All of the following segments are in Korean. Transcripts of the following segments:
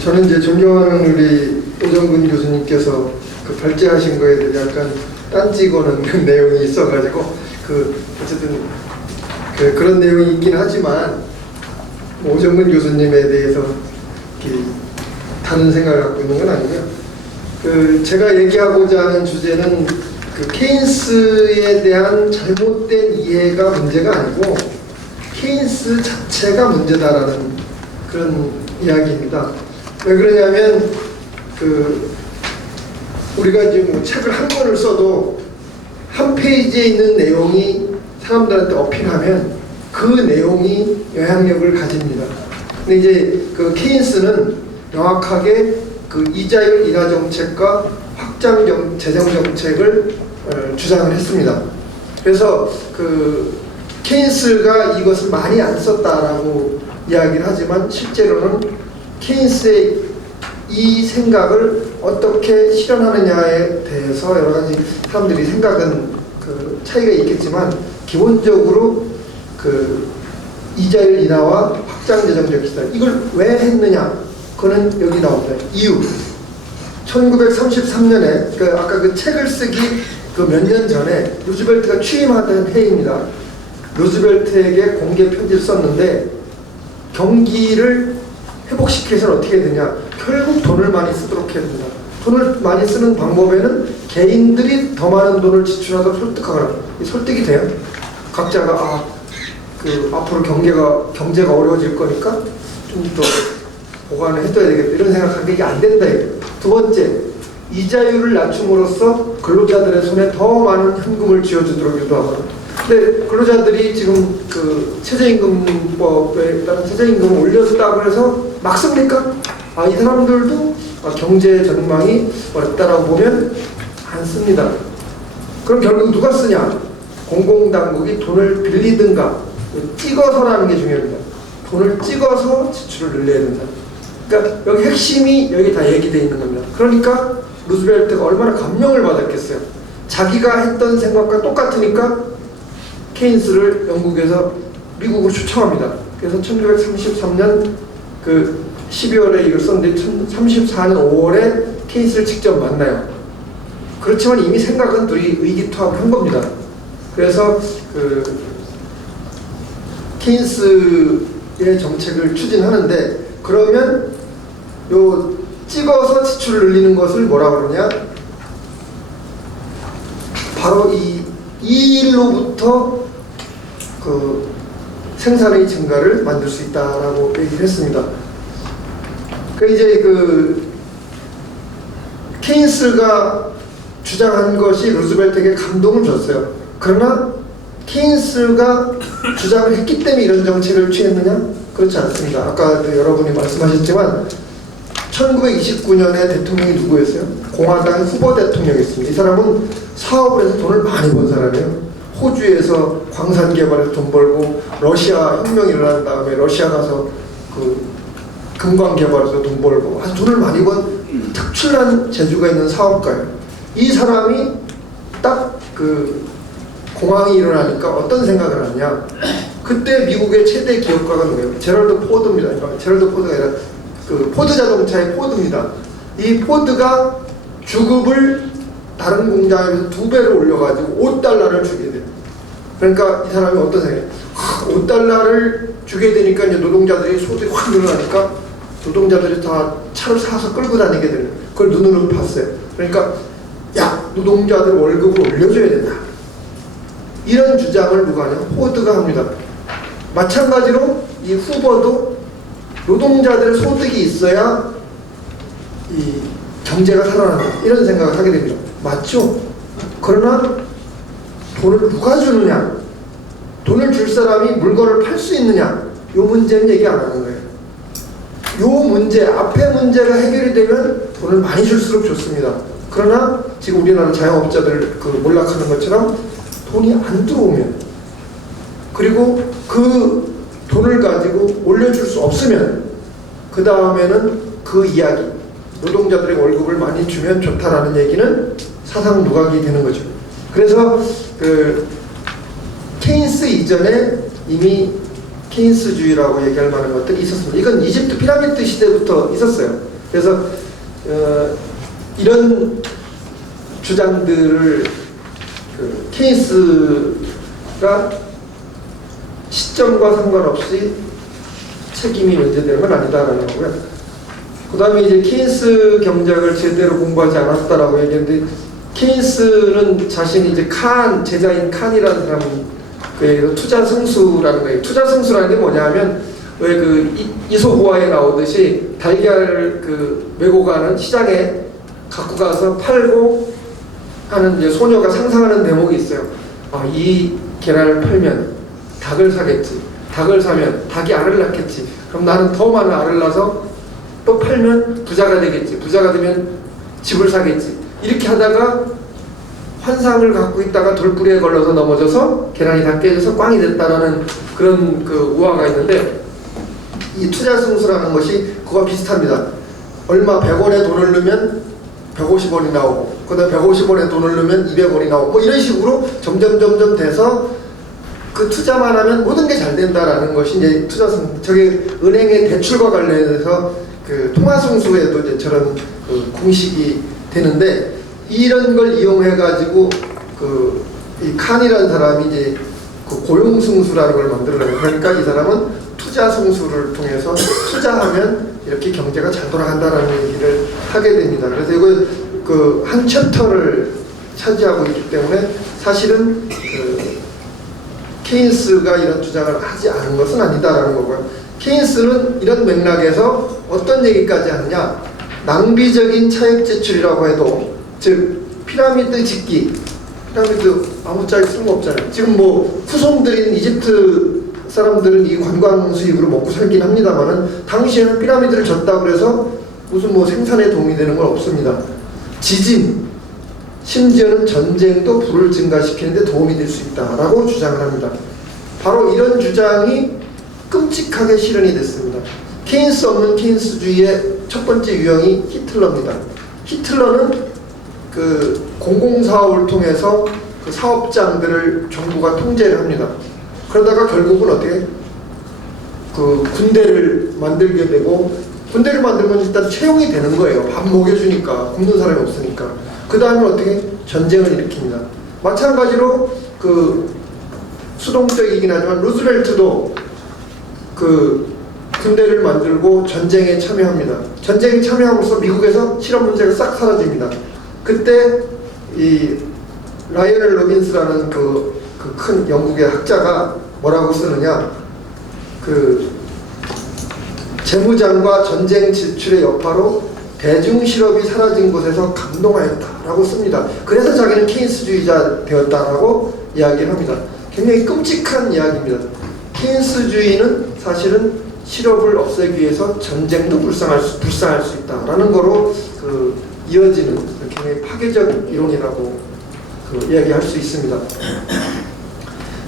저는 이제 존경하는 우리 오정근 교수님께서 그 발제하신 거에 대해 약간 딴지 거는 내용이 있어가지고 어쨌든 그런 내용이 있긴 하지만 뭐 오정근 교수님에 대해서 이렇게 다른 생각을 갖고 있는 건 아니고요. 제가 얘기하고자 하는 주제는 케인스에 대한 잘못된 이해가 문제가 아니고 케인스 자체가 문제다라는 그런 이야기입니다. 왜 그러냐면 우리가 지금 뭐 책을 한 권을 써도 한 페이지에 있는 내용이 사람들한테 어필하면 그 내용이 영향력을 가집니다. 근데 이제 케인스는 명확하게 이자율 인하 정책과 확장 재정 정책을 주장을 했습니다. 그래서 케인스가 이것을 많이 안 썼다라고 이야기를 하지만 실제로는 케인스의 이 생각을 어떻게 실현하느냐에 대해서 여러 가지 사람들이 생각은 차이가 있겠지만 기본적으로 이자율 인하와 확장 재정 정책 이걸 왜 했느냐? 그거는 여기 나옵니다. 이유. 1933년에 아까 그 책을 쓰기 몇 년 전에 루즈벨트가 취임하던 해입니다. 루즈벨트에게 공개 편지를 썼는데 경기를 회복시키기 위해서는 어떻게 해야 되냐? 결국 돈을 많이 쓰도록 해야 된다. 돈을 많이 쓰는 방법에는 개인들이 더 많은 돈을 지출하도록 설득하거나 설득이 돼요. 각자가 앞으로 경제가 어려워질 거니까 좀 더 보관을 해둬야 되겠다 이런 생각하는 게 안 된다. 두 번째, 이자율을 낮춤으로써 근로자들의 손에 더 많은 현금을 쥐어주도록 유도하거나. 근데 근로자들이 지금 최저임금법에 따른 최저임금을 올렸다고 해서 막 씁니까? 이 사람들도 경제 전망이 어렵다라고 보면 안 씁니다. 그럼 결국 누가 쓰냐? 공공당국이 돈을 빌리든가 찍어서라는 게 중요합니다. 돈을 찍어서 지출을 늘려야 된다. 그러니까 여기 핵심이 여기 다 얘기되어 있는 겁니다. 그러니까 루즈벨트가 얼마나 감명을 받았겠어요. 자기가 했던 생각과 똑같으니까 케인스를 영국에서 미국으로 초청합니다. 그래서 1933년 12월에 이걸 썼는데 34년 5월에 케인스를 직접 만나요. 그렇지만 이미 생각은 둘이 의기투합을 한 겁니다. 그래서 케인스의 정책을 추진하는데 그러면 요 찍어서 지출을 늘리는 것을 뭐라 그러냐? 바로 이 일로부터 생산의 증가를 만들 수 있다라고 얘기를 했습니다. 이제 케인스가 주장한 것이 루즈벨트에게 감동을 줬어요. 그러나 케인스가 주장을 했기 때문에 이런 정책을 취했느냐? 그렇지 않습니다. 아까 여러분이 말씀하셨지만 1929년에 대통령이 누구였어요? 공화당 후보 대통령이었습니다. 이 사람은 사업을 해서 돈을 많이 번 사람이에요. 호주에서 광산 개발해서 돈 벌고 러시아 혁명이 일어난 다음에 러시아 가서 금광 개발해서 돈 벌고 아주 돈을 많이 번 특출난 재주가 있는 사업가예요. 이 사람이 딱 공황이 일어나니까 어떤 생각을 하냐? 그때 미국의 최대 기업가가 누구예요? 제럴드 포드입니다. 제럴드 포드가 아니라 포드 자동차의 포드입니다. 이 포드가 주급을 다른 공장에 비해서 2배로 올려가지고 $5를 주게 돼요. 그러니까 이 사람이 어떤 생각이에요? $5를 주게 되니까 이제 노동자들이 소득이 확 늘어나니까 노동자들이 다 차를 사서 끌고 다니게 되는 그걸 눈으로 봤어요. 그러니까 노동자들 월급을 올려줘야 된다. 이런 주장을 누가 하냐? 포드가 합니다. 마찬가지로 이 후보도 노동자들의 소득이 있어야 이 경제가 살아난다. 이런 생각을 하게 됩니다. 맞죠? 그러나 돈을 누가 주느냐? 돈을 줄 사람이 물건을 팔 수 있느냐? 이 문제는 얘기 안 하는 거예요. 이 문제, 앞에 문제가 해결이 되면 돈을 많이 줄수록 좋습니다. 그러나 지금 우리나라 자영업자들 몰락하는 것처럼 돈이 안 들어오면 그리고 그 돈을 가지고 올려줄 수 없으면 그 다음에는 그 이야기 노동자들의 월급을 많이 주면 좋다라는 얘기는 사상 누각이 되는 거죠. 그래서 케인스 이전에 이미 케인스주의라고 얘기할 만한 것들이 있었습니다. 이건 이집트 피라미드 시대부터 있었어요. 그래서 이런 주장들을 케인스가 시점과 상관없이 책임이 면제되는 건 아니다라는 거고요. 그 다음에 이제 케인스 경제학을 제대로 공부하지 않았다라고 얘기했는데, 케인스는 자신이 이제 제자인 칸이라는 사람은 그 투자 승수라는 거예요. 투자 승수라는 게 뭐냐면, 왜 그 이솝우화에 나오듯이 달걀 메고 가는 시장에 갖고 가서 팔고 하는 이제 소녀가 상상하는 대목이 있어요. 이 계란을 팔면 닭을 사겠지. 닭을 사면 닭이 알을 낳겠지. 그럼 나는 더 많은 알을 낳아서 또 팔면 부자가 되겠지. 부자가 되면 집을 사겠지. 이렇게 하다가 환상을 갖고 있다가 돌부리에 걸려서 넘어져서 계란이 다 깨져서 꽝이 됐다라는 그런 우화가 있는데, 이 투자 승수라는 것이 그거와 비슷합니다. 얼마 100원에 돈을 넣으면 150원이 나오고, 그 다음에 150원에 돈을 넣으면 200원이 나오고, 뭐 이런 식으로 점점 돼서 그 투자만 하면 모든 게 잘 된다라는 것이 이제 투자 승수. 저게 은행의 대출과 관련해서 통화승수에도 이제 저런 공식이 되는데, 이런 걸 이용해가지고 이 칸이라는 사람이 이제 고용승수라는 걸 만들어내요. 그러니까 이 사람은 투자승수를 통해서 투자하면 이렇게 경제가 잘 돌아간다라는 얘기를 하게 됩니다. 그래서 이거 한 챕터를 차지하고 있기 때문에 사실은 케인스가 이런 주장을 하지 않은 것은 아니다라는 거고요. 케인스는 이런 맥락에서 어떤 얘기까지 하느냐, 낭비적인 차익 제출이라고 해도, 즉 피라미드 짓기, 피라미드 아무짝에 쓸모없잖아요. 지금 뭐 후손들인 이집트 사람들은 이 관광 수입으로 먹고 살긴 합니다만은, 당시에는 피라미드를 졌다고 해서 무슨 뭐 생산에 도움이 되는 건 없습니다. 지진, 심지어는 전쟁도 불을 증가시키는 데 도움이 될 수 있다라고 주장을 합니다. 바로 이런 주장이 끔찍하게 실현이 됐습니다. 케인스 없는 케인스주의의 첫 번째 유형이 히틀러입니다. 히틀러는 공공사업을 통해서 사업장들을 정부가 통제를 합니다. 그러다가 결국은 어떻게 군대를 만들게 되고, 군대를 만들면 일단 채용이 되는 거예요. 밥 먹여주니까, 굶는 사람이 없으니까. 그 다음에 어떻게 전쟁을 일으킵니다. 마찬가지로 수동적이긴 하지만 루즈벨트도 군대를 만들고 전쟁에 참여합니다. 전쟁에 참여함으로써 미국에서 실업 문제가 싹 사라집니다. 그때 이 라이언 로빈스라는 큰 영국의 학자가 뭐라고 쓰느냐, 재무장과 전쟁 지출의 여파로 대중 실업이 사라진 곳에서 감동하였다라고 씁니다. 그래서 자기는 케인스주의자 되었다라고 이야기를 합니다. 굉장히 끔찍한 이야기입니다. 케인스주의는 사실은 실업을 없애기 위해서 전쟁도 불쌍할 수 있다라는 거로 이어지는 굉장히 파괴적 이론이라고 이야기할 수 있습니다.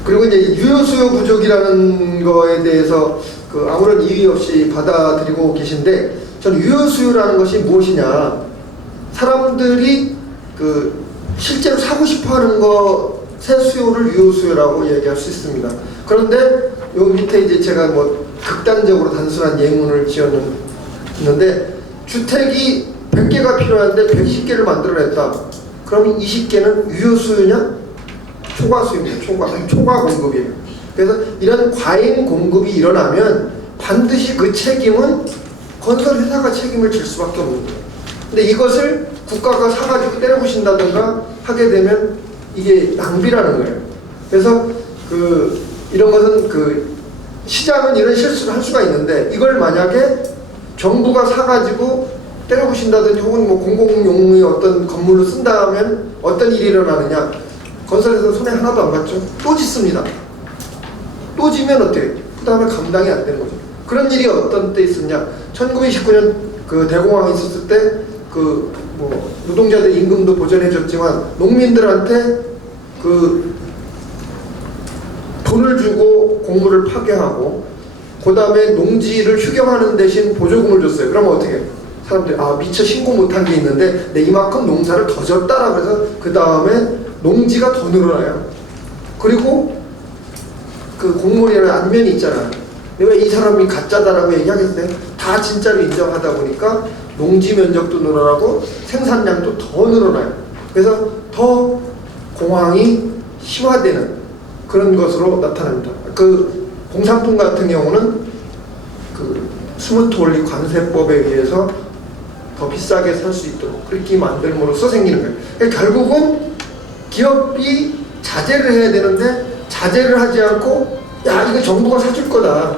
그리고 이제 유효수요 부족이라는 거에 대해서 아무런 이의 없이 받아들이고 계신데, 저는 유효수요라는 것이 무엇이냐, 사람들이 실제로 사고 싶어하는 것의 수요를 유효수요라고 얘기할 수 있습니다. 그런데 요 밑에 이제 제가 뭐 극단적으로 단순한 예문을 지었는데, 주택이 100개가 필요한데 120개를 만들어냈다. 그럼 20개는 유효수요냐? 초과수요입니다. 초과 공급이에요. 그래서 이런 과잉 공급이 일어나면 반드시 그 책임은 건설회사가 책임을 질 수밖에 없는 거예요. 근데 이것을 국가가 사가지고 때려부신다든가 하게 되면 이게 낭비라는 거예요. 그래서 이런 것은 시장은 이런 실수를 할 수가 있는데, 이걸 만약에 정부가 사가지고 때려부신다든지 혹은 뭐 공공용의 어떤 건물로 쓴다면 어떤 일이 일어나느냐, 건설에서 손에 하나도 안 받죠. 또 짓습니다. 또 지면 어때요? 그 다음에 감당이 안 되는 거죠. 그런 일이 어떤 때 있었냐, 1929년 대공황이 있었을 때 뭐 노동자들 임금도 보전해줬지만 농민들한테 돈을 주고 공물을 파괴하고, 그 다음에 농지를 휴경하는 대신 보조금을 줬어요. 그러면 어떻게 해요? 사람들이 미처 신고 못한 게 있는데 내 이만큼 농사를 더 졌다라고 해서 그 다음에 농지가 더 늘어나요. 그리고 공무원이라는 안면이 있잖아요. 왜 이 사람이 가짜다라고 얘기하겠어요? 다 진짜로 인정하다 보니까 농지 면적도 늘어나고 생산량도 더 늘어나요. 그래서 더 공황이 심화되는 그런 것으로 나타납니다. 그 공산품 같은 경우는 그 스무트 원리 관세법에 의해서 더 비싸게 살 수 있도록 그렇게 만들므로써 생기는 거예요. 그러니까 결국은 기업이 자제를 해야 되는데 자제를 하지 않고 야 이거 정부가 사줄 거다.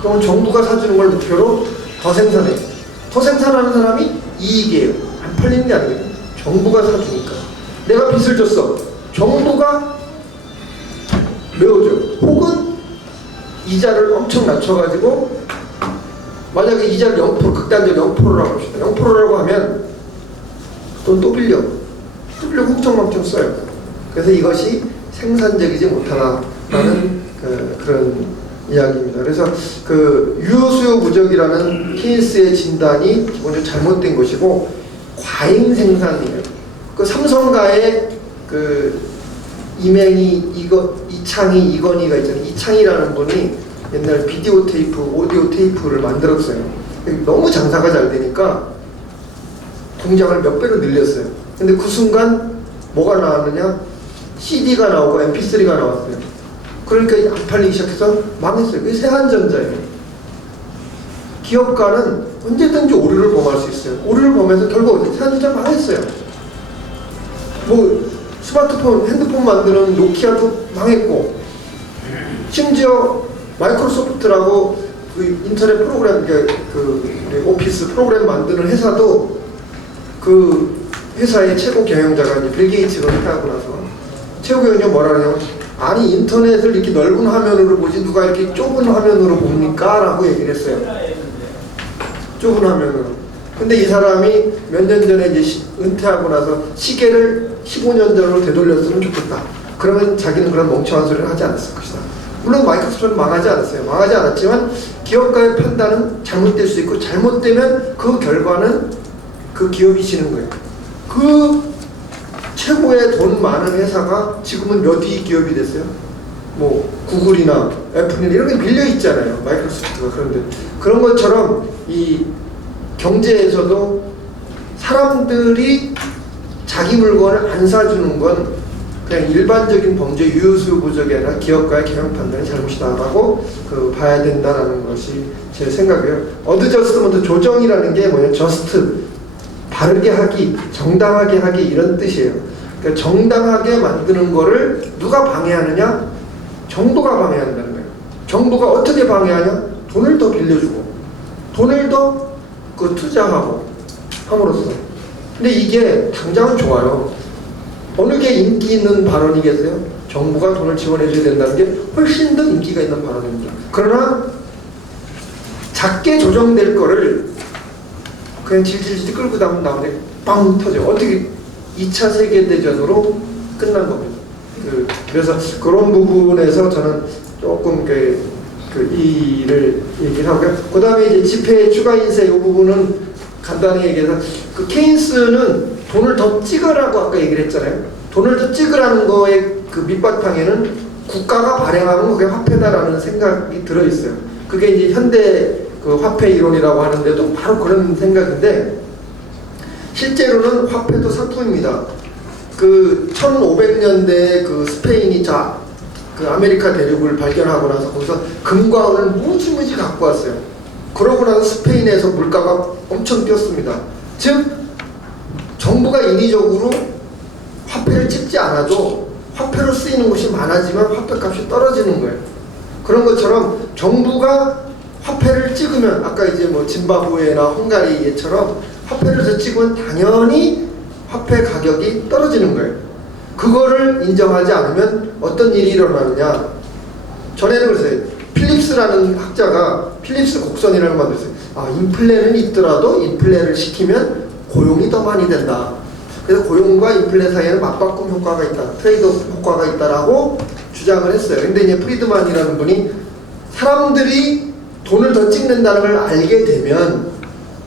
그럼 정부가 사주는 걸 목표로 더 생산해. 더 생산하는 사람이 이익이에요. 안 팔리는 게 아니에요. 정부가 사주니까. 내가 빚을 줬어. 정부가 메워줘. 혹은 이자를 엄청 낮춰가지고 만약에 이자를 0%, 극단적 0%라고 합시다. 0%라고 하면 돈 또 빌려. 또 빌려 훔청망청 써요. 그래서 이것이 생산적이지 못하다라는 그런 이야기입니다. 그래서 그 유효수요 부족이라는 케인스의 진단이 기본적으로 잘못된 것이고 과잉 생산이에요. 그 삼성가의 그 이맹희 이창희 이건희가 있잖아요. 이창희라는 분이 옛날 비디오 테이프, 오디오 테이프를 만들었어요. 너무 장사가 잘 되니까 공장을 몇 배로 늘렸어요. 근데 그 순간 뭐가 나왔느냐? CD가 나오고 MP3가 나왔어요. 그러니까 안 팔리기 시작해서 망했어요. 그게 세한전자예요. 기업가는 언제든지 오류를 범할 수 있어요. 오류를 범해서 결국 세한전자 망했어요. 뭐 스마트폰, 핸드폰 만드는 노키아도 망했고 심지어 마이크로소프트라고 그 인터넷 프로그램, 그 오피스 프로그램 만드는 회사도 그 회사의 최고 경영자가 이제 빌 게이츠가 은퇴하고 나서 최고 경영자가 뭐라 그러냐면 아니 인터넷을 이렇게 넓은 화면으로 보지 누가 이렇게 좁은 화면으로 봅니까? 라고 얘기를 했어요. 좁은 화면으로. 근데 이 사람이 몇 년 전에 이제 은퇴하고 나서 시계를 15년 전으로 되돌렸으면 좋겠다. 그러면 자기는 그런 멍청한 소리를 하지 않았을 것이다. 물론 마이크로소프트는 망하지 않았어요. 망하지 않았지만 기업가의 판단은 잘못될 수 있고 잘못되면 그 결과는 그 기업이 지는 거예요. 그 최고의 돈 많은 회사가 지금은 몇 위 기업이 됐어요? 뭐 구글이나 애플이나 이런 게 밀려 있잖아요. 마이크로소프트가. 그런데 그런 것처럼 이 경제에서도 사람들이 자기 물건을 안 사주는 건 그냥 일반적인 범죄 유효수요 부족이 아니라 기업가의 경영 판단이 잘못이다라고 봐야 된다라는 것이 제 생각이에요. 어드저스트먼트 조정이라는 게 뭐냐? 저스트 바르게 하기, 정당하게 하기 이런 뜻이에요. 그러니까 정당하게 만드는 거를 누가 방해하느냐? 정부가 방해한다는 거예요. 정부가 어떻게 방해하냐? 돈을 더 빌려주고 돈을 더 투자하고 함으로써. 근데 이게 당장은 좋아요. 어느 게 인기 있는 발언이겠어요? 정부가 돈을 지원해줘야 된다는 게 훨씬 더 인기가 있는 발언입니다. 그러나 작게 조정될 거를 그냥 질질질 끌고 나오는데 빵 터져. 어떻게 2차 세계대전으로 끝난 겁니다. 그래서 그런 부분에서 저는 조금 이 일을 얘기를 하고요. 그 다음에 이제 지폐 추가 인세 이 부분은 간단히 얘기해서 그 케인스는 돈을 더 찍으라고 아까 얘기를 했잖아요. 돈을 더 찍으라는 거에 그 밑바탕에는 국가가 발행하면 그게 화폐다라는 생각이 들어있어요. 그게 이제 현대 그 화폐 이론이라고 하는데도 바로 그런 생각인데 실제로는 화폐도 상품입니다. 그 1500년대에 그 스페인이 그 아메리카 대륙을 발견하고 나서 거기서 금과 은을 무지무지 갖고 왔어요. 그러고 나서 스페인에서 물가가 엄청 뛰었습니다. 즉 정부가 인위적으로 화폐를 찍지 않아도 화폐로 쓰이는 곳이 많아지면 화폐값이 떨어지는 거예요. 그런 것처럼 정부가 화폐를 찍으면 아까 이제 뭐 짐바브웨나 헝가리처럼 화폐를 더 찍으면 당연히 화폐 가격이 떨어지는 거예요. 그거를 인정하지 않으면 어떤 일이 일어나느냐. 전에는 그랬어요. 필립스라는 학자가 필립스 곡선이라는 걸 만들었어요. 인플레는 있더라도 인플레를 시키면 고용이 더 많이 된다. 그래서 고용과 인플레 사이에는 맞바꿈 효과가 있다. 트레이드오프 효과가 있다라고 주장을 했어요. 근데 이제 프리드만이라는 분이 사람들이 돈을 더 찍는다는 걸 알게 되면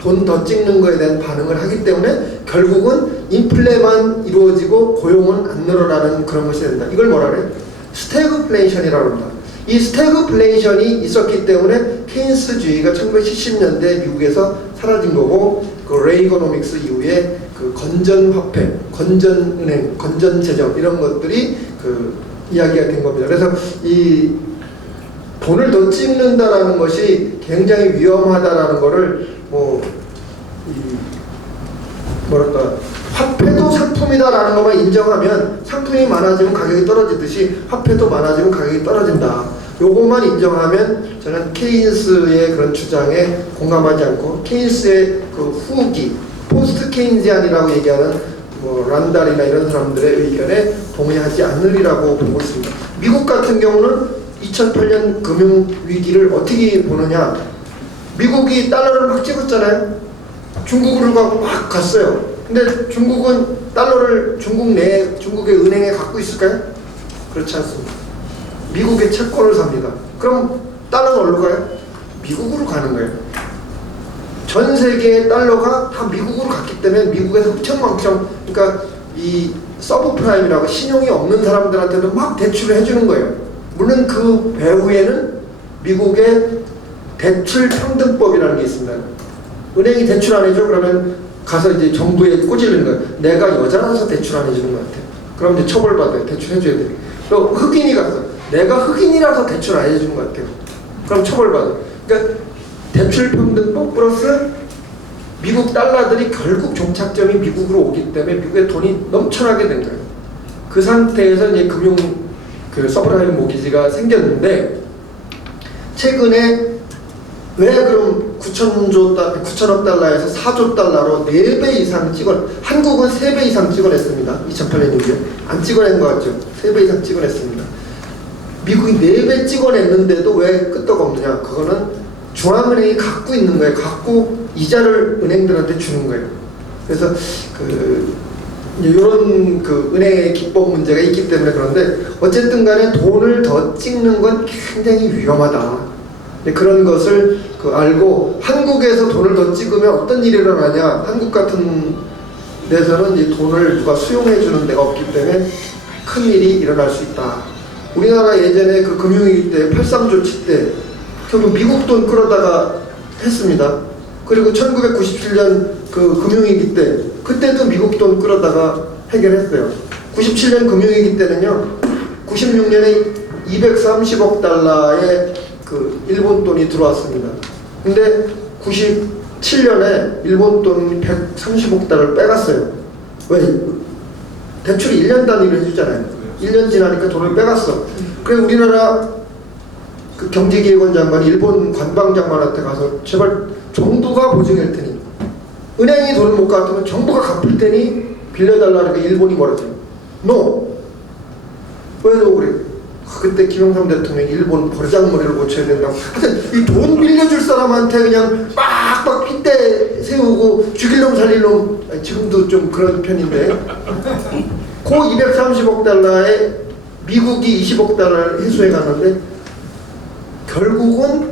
돈 더 찍는 거에 대한 반응을 하기 때문에 결국은 인플레만 이루어지고 고용은 안 늘어나는 그런 것이 된다. 이걸 뭐라 그래요? 스태그플레이션이라고 합니다. 이 스태그플레이션이 있었기 때문에 케인스주의가 1970년대 미국에서 사라진 거고, 그 레이거노믹스 이후에 그 건전화폐, 건전은행, 건전재정 이런 것들이 그 이야기가 된 겁니다. 그래서 이 돈을 더 찍는다라는 것이 굉장히 위험하다라는 거를 뭐랄까, 화폐도 상품이다라는 것만 인정하면, 상품이 많아지면 가격이 떨어지듯이 화폐도 많아지면 가격이 떨어진다. 요것만 인정하면 저는 케인스의 그런 주장에 공감하지 않고, 케인스의 그 후기, 포스트 케인지안이라고 얘기하는 란달이나 이런 사람들의 의견에 동의하지 않으리라고 보고 있습니다. 미국 같은 경우는 2008년 금융위기를 어떻게 보느냐, 미국이 달러를 막 찍었잖아요. 중국으로 가고 막 갔어요. 근데 중국은 달러를 중국의 은행에 갖고 있을까요? 그렇지 않습니다. 미국의 채권을 삽니다. 그럼 달러는 어디로 가요? 미국으로 가는 거예요. 전 세계의 달러가 다 미국으로 갔기 때문에 미국에서 흥청망청, 그러니까 이 서브프라임이라고 신용이 없는 사람들한테는 막 대출을 해주는 거예요. 물론 그 배후에는 미국의 대출평등법이라는 게 있습니다. 은행이 대출 안 해줘? 그러면 가서 이제 정부에 꼬질리는 거예요. 내가 여자라서 대출 안 해주는 것 같아. 그럼 이제 처벌받아요. 대출 해줘야 돼. 또 흑인이 갔어. 내가 흑인이라서 대출 안 해주는 것 같아요. 그럼 처벌받아요. 그러니까 대출평등법 플러스 미국 달러들이 결국 종착점이 미국으로 오기 때문에 미국의 돈이 넘쳐나게 된 거예요. 그 상태에서 이제 금융 서브라임 모기지가 생겼는데, 최근에 왜 그럼 9천억 달러에서 4조 달러로 4배 이상 한국은 3배 이상 찍어냈습니다. 2008년 이후에. 안 찍어낸 것 같죠? 3배 이상 찍어냈습니다. 미국이 4배 찍어냈는데도 왜 끄떡없느냐? 그거는 중앙은행이 갖고 있는 거예요. 갖고 이자를 은행들한테 주는 거예요. 그래서 이런 은행의 기법 문제가 있기 때문에 그런데, 어쨌든 간에 돈을 더 찍는 건 굉장히 위험하다. 그런 것을 알고, 한국에서 돈을 더 찍으면 어떤 일이 일어나냐, 한국 같은 데서는 이 돈을 누가 수용해 주는 데가 없기 때문에 큰 일이 일어날 수 있다. 우리나라 예전에 그 금융위기 때 83 조치 때 결국 미국 돈 끌어다가 했습니다. 그리고 1997년 그 금융위기 때, 그때도 미국 돈 끌어다가 해결했어요. 97년 금융위기 때는요, 96년에 230억 달러의 그 일본 돈이 들어왔습니다. 근데 97년에 일본 돈 130억 달러를 빼갔어요. 왜? 대출이 1년 단위로 해주잖아요. 1년 지나니까 돈을 빼갔어. 그래서 우리나라 그 경제기획원 장관이 일본 관방장관한테 가서 제발 정부가 보증할 테니, 은행이 돈을 못 갚으면 정부가 갚을 테니 빌려달라니까 일본이 뭐라지? NO! 왜 no 그래? 그때 김영삼 대통령이 일본 버르장머리를 고쳐야 된다고. 하여튼 이 돈 빌려줄 사람한테 그냥 빡빡 핏대 세우고 죽일 놈 살릴 놈, 지금도 좀 그런 편인데, 그 230억 달러에 미국이 20억 달러를 회수해 갔는데, 결국은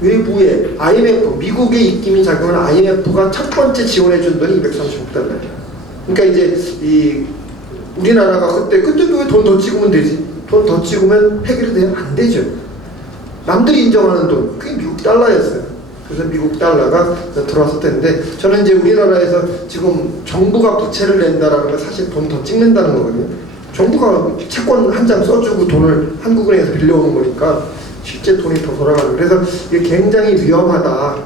외부의 IMF, 미국의 입김이 작용한 IMF가 첫 번째 지원해 준 돈이 230억 달러예요. 그러니까 이제 우리나라가 그때 왜 돈 더 찍으면 되지? 돈 더 찍으면 해결이 돼요? 안 되죠. 남들이 인정하는 돈, 그게 미국 달러였어요. 그래서 미국 달러가 들어왔을 텐데, 저는 이제 우리나라에서 지금 정부가 부채를 낸다라는 건 사실 돈 더 찍는다는 거거든요. 정부가 채권 한 장 써주고 돈을 한국은행에서 빌려오는 거니까 실제 돈이 더 돌아가는. 그래서 이게 굉장히 위험하다.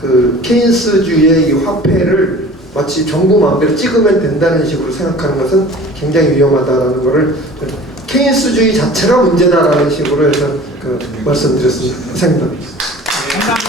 그 케인스주의의 이 화폐를 마치 정부 마음대로 찍으면 된다는 식으로 생각하는 것은 굉장히 위험하다라는 것을, 케인스주의 자체가 문제다라는 식으로 해서 말씀드렸습니다. 감사합니다.